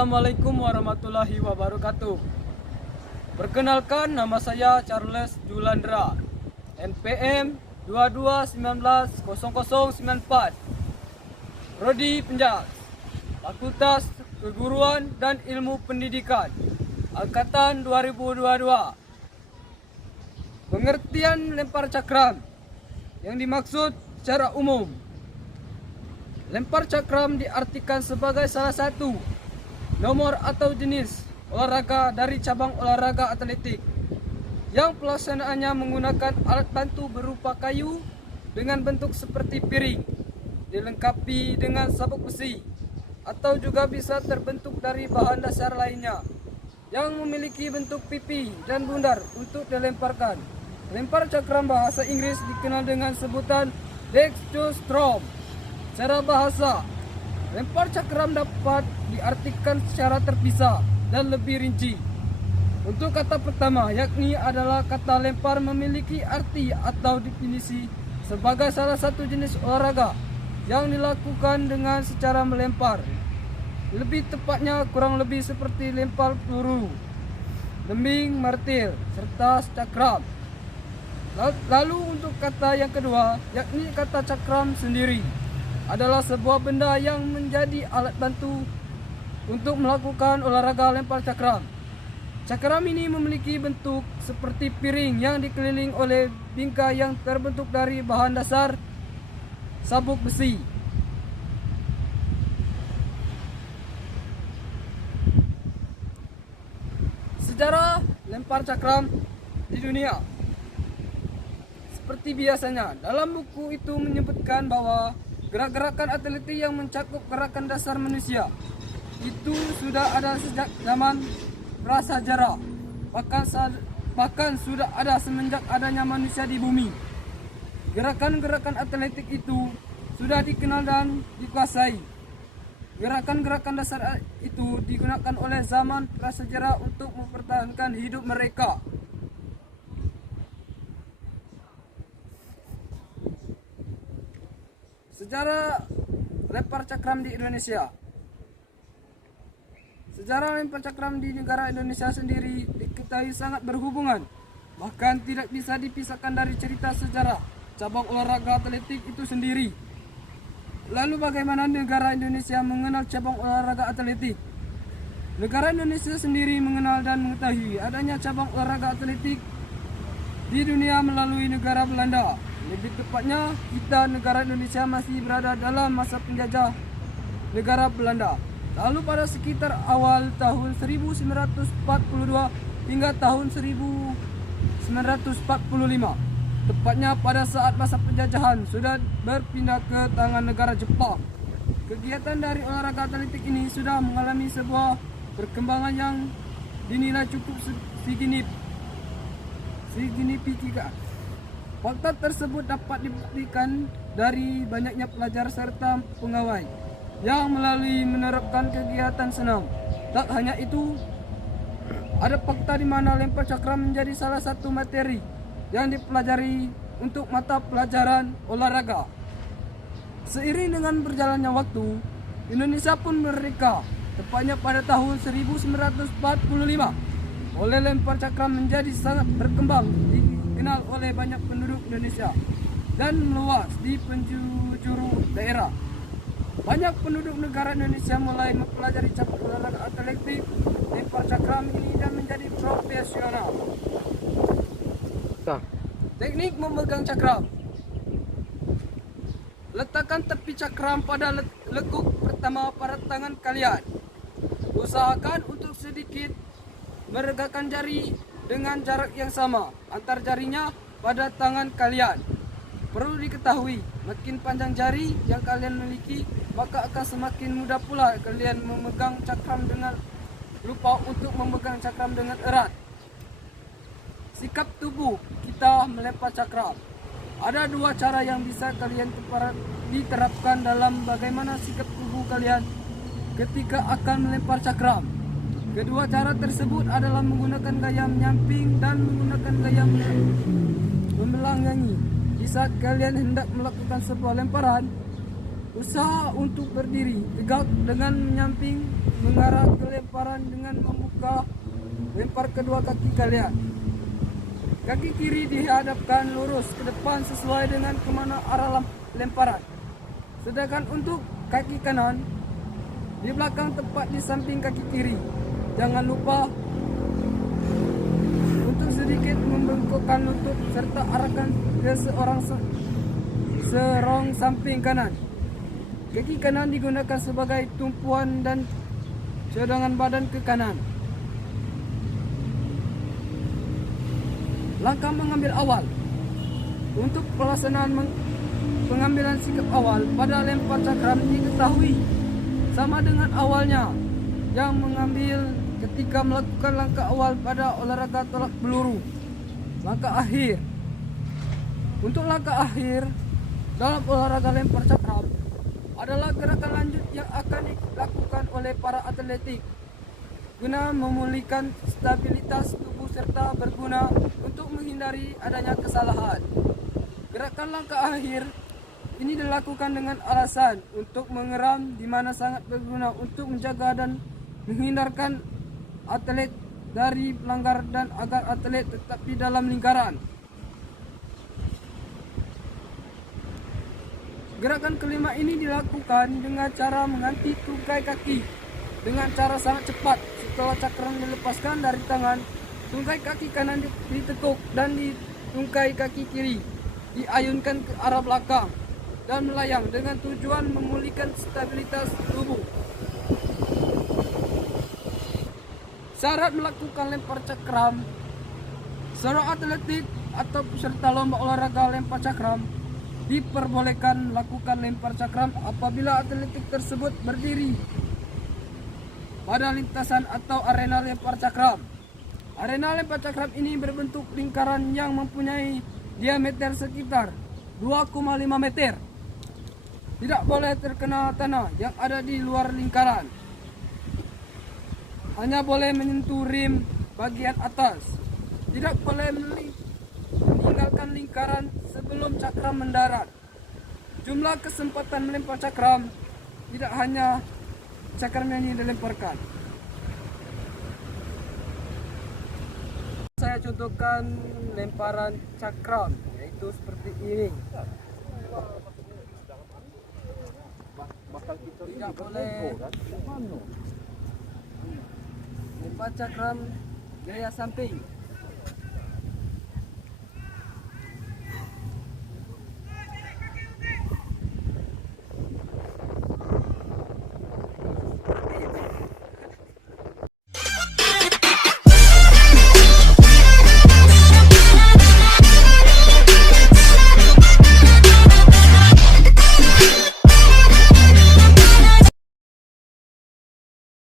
Assalamualaikum warahmatullahi wabarakatuh. Perkenalkan, nama saya Charles Julandra, NPM 22190094, Prodi Penjas, Fakultas Keguruan dan Ilmu Pendidikan, Angkatan 2022. Pengertian lempar cakram yang dimaksud secara umum. Lempar cakram diartikan sebagai salah satu nomor atau jenis olahraga dari cabang olahraga atletik yang pelaksanaannya menggunakan alat bantu berupa kayu dengan bentuk seperti piring, dilengkapi dengan sabuk besi, atau juga bisa terbentuk dari bahan dasar lainnya yang memiliki bentuk pipi dan bundar untuk dilemparkan. Lempar cakram bahasa Inggris dikenal dengan sebutan dextrostorm. Secara bahasa, lempar cakram dapat diartikan secara terpisah dan lebih rinci. Untuk kata pertama, yakni adalah kata lempar, memiliki arti atau definisi sebagai salah satu jenis olahraga yang dilakukan dengan secara melempar. Lebih tepatnya kurang lebih seperti lempar peluru, lembing, martil, serta cakram. Lalu untuk kata yang kedua, yakni kata cakram sendiri, adalah sebuah benda yang menjadi alat bantu untuk melakukan olahraga lempar cakram. Cakram ini memiliki bentuk seperti piring yang dikelilingi oleh bingkai yang terbentuk dari bahan dasar sabuk besi. Sejarah lempar cakram di dunia. Seperti biasanya, dalam buku itu menyebutkan bahwa gerak-gerakan atletik yang mencakup gerakan dasar manusia itu sudah ada sejak zaman prasejarah, bahkan sudah ada semenjak adanya manusia di bumi. Gerakan-gerakan atletik itu sudah dikenal dan dikuasai. Gerakan-gerakan dasar itu digunakan oleh zaman prasejarah untuk mempertahankan hidup mereka. Sejarah lempar cakram di Indonesia. Sejarah lempar cakram di negara Indonesia sendiri diketahui sangat berhubungan, bahkan tidak bisa dipisahkan dari cerita sejarah cabang olahraga atletik itu sendiri. Lalu bagaimana negara Indonesia mengenal cabang olahraga atletik? Negara Indonesia sendiri mengenal dan mengetahui adanya cabang olahraga atletik di dunia melalui negara Belanda. Lebih tepatnya, negara Indonesia masih berada dalam masa penjajah negara Belanda. Lalu pada sekitar awal tahun 1942 hingga tahun 1945, tepatnya pada saat masa penjajahan, sudah berpindah ke tangan negara Jepang. Kegiatan dari olahraga atletik ini sudah mengalami sebuah perkembangan yang dinilai cukup signifikan. Fakta tersebut dapat dibuktikan dari banyaknya pelajar serta pegawai yang melalui menerapkan kegiatan senam. Tak hanya itu, ada fakta di mana lempar cakram menjadi salah satu materi yang dipelajari untuk mata pelajaran olahraga. Seiring dengan berjalannya waktu, Indonesia pun merdeka, tepatnya pada tahun 1945. Oleh lempar cakram menjadi sangat berkembang, dikenal oleh banyak penduduk Indonesia dan meluas di penjuru daerah. Banyak penduduk negara Indonesia mulai mempelajari cabang olahraga atletik lempar cakram ini dan menjadi profesional. Teknik memegang cakram. Letakkan tepi cakram pada lekuk pertama pada tangan kalian. Usahakan untuk sedikit meregakkan jari dengan jarak yang sama antar jarinya pada tangan kalian. Perlu diketahui, makin panjang jari yang kalian miliki, maka akan semakin mudah pula kalian memegang cakram dengan lupa untuk memegang cakram dengan erat. Sikap tubuh kita melempar cakram. Ada dua cara yang bisa kalian diterapkan dalam bagaimana sikap tubuh kalian ketika akan melempar cakram. Kedua cara tersebut adalah menggunakan gaya menyamping dan menggunakan gaya membelakanggi. Di saat kalian hendak melakukan sebuah lemparan, usaha untuk berdiri tegak dengan menyamping mengarah ke lemparan dengan membuka lempar kedua kaki kalian. Kaki kiri dihadapkan lurus ke depan sesuai dengan kemana arah lemparan. Sedangkan untuk kaki kanan di belakang tepat di samping kaki kiri. Jangan lupa untuk sedikit membengkokkan lutut serta arahkan ke serong samping kanan. Kaki kanan digunakan sebagai tumpuan dan cadangan badan ke kanan. Langkah mengambil awal. Untuk pelaksanaan pengambilan sikap awal pada lempar cakram diketahui sama dengan awalnya yang mengambil ketika melakukan langkah awal pada olahraga tolak peluru. Langkah akhir. Untuk langkah akhir dalam olahraga lempar cakram adalah gerakan lanjut yang akan dilakukan oleh para atletik guna memulihkan stabilitas tubuh serta berguna untuk menghindari adanya kesalahan. Gerakan langkah akhir ini dilakukan dengan alasan untuk mengeram, di mana sangat berguna untuk menjaga dan menghindarkan atlet dari pelanggar dan agar atlet tetap di dalam lingkaran. Gerakan kelima ini dilakukan dengan cara mengganti tungkai kaki dengan cara sangat cepat. Setelah cakram dilepaskan dari tangan, tungkai kaki kanan ditekuk dan di tungkai kaki kiri diayunkan ke arah belakang dan melayang dengan tujuan memulihkan stabilitas tubuh. Syarat melakukan lempar cakram: seorang atletik atau peserta lomba olahraga lempar cakram diperbolehkan melakukan lempar cakram apabila atletik tersebut berdiri pada lintasan atau arena lempar cakram. Arena lempar cakram ini berbentuk lingkaran yang mempunyai diameter sekitar 2,5 meter. Tidak boleh terkena tanah yang ada di luar lingkaran. Hanya boleh menyentuh rim bagian atas. Tidak boleh meninggalkan lingkaran sebelum cakram mendarat. Jumlah kesempatan melempar cakram tidak hanya cakram yang dilemparkan. Saya contohkan lemparan cakram, yaitu seperti ini. Tidak boleh lempar cakram gaya samping.